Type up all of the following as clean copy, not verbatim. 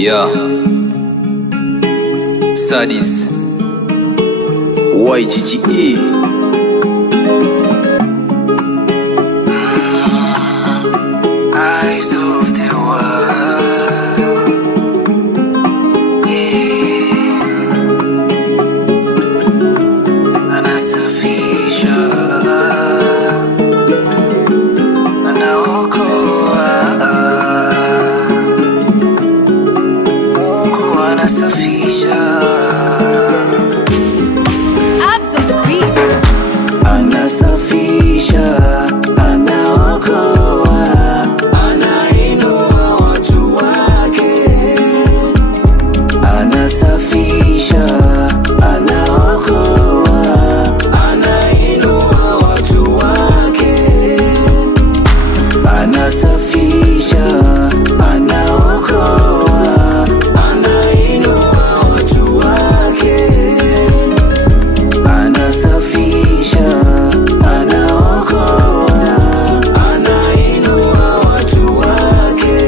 Yeah. Sadis YGGE. Eyes of the world, yeah. Anasafisha, anaokoa. Mungu anasafisha. Abs on the beat. Anasafisha, anaokoa, anainua watu wake. Anasafisha, anaokoa, anainua watu wake. Anasafisha, anaokoa, anainua watu wake. Anasafisha, anaokoa, anainua watu wake.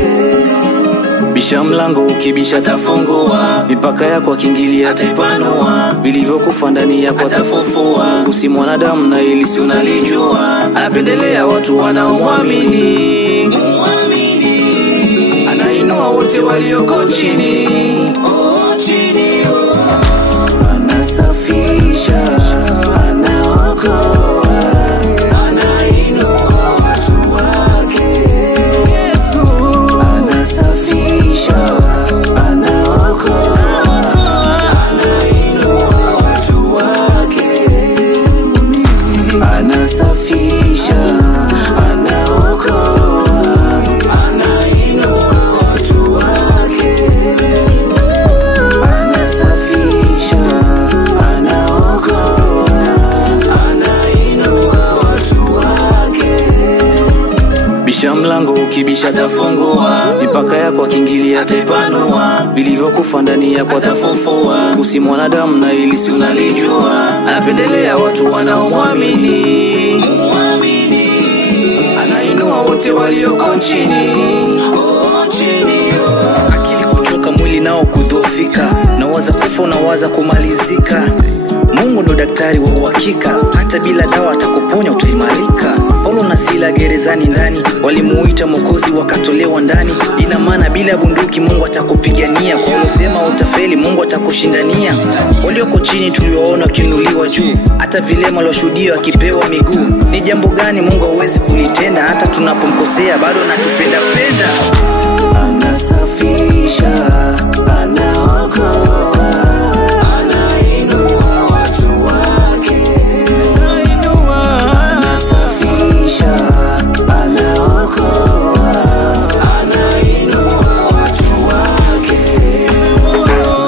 Bisha mlango ukibisha tafungua, mipaka yako akiingilia ataipanua, vilivyokufa ndani yako atafufua. Mungu si mwanadamu na hili si unalijua, anapendelea watu wanaomwamini. Anainua wote walioko chini. Anasafisha, anaokoa, anainua watu wake. Anasafisha, anaokoa, anainua watu wake. Anasafisha, anaokoa, anainua watu wake. Anasafisha, anaokoa, anainua watu wake. Bisha mlango ukibisha tafungua, mipaka yako akiingilia ataipanua, vilivyokufa ndani yako atafufua. Mungu si mwanadamu na hili si unalijua, anapendelea watu wanaomwamini. Anainua wote walioko chini. Akili kuchoka, mwili nao kudhoofika, nawaza kufa unawaza kumalizika. Mungu ndo daktari wa uhakika, hata bila dawa atakuponya utaimarika. Paulo na Sila gerezani ndani, walimuita Mwokozi wakatolewa ndani. Ina maana bila bunduki Mungu atakupigania, kwa ulosema utafeli Mungu atakushindania. Walioko chini tuliwaona wakiinuliwa juu, hata vilema walioshuhudia wakipewa miguu. Ni jambo gani Mungu hawezi kulitenda? Hata tunapomkosea bado anatupenda penda. Anasafisha, anaokoa, anainua watu wake. Anasafisha, anaokoa, anainua watu wake.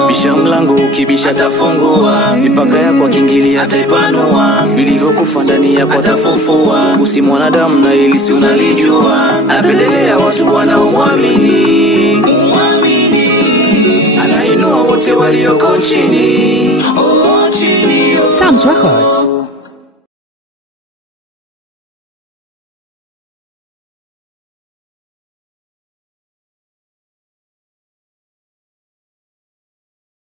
Bisha mlango ukibisha tafungua, mipaka yako akiingilia ataipanua, vilivyokufa ndani yako atafufua. Mungu si mwanadamu na hili si unalijua, anapendelea watu wanaomwamini. Anainua wote walioko chini. Sam's Records.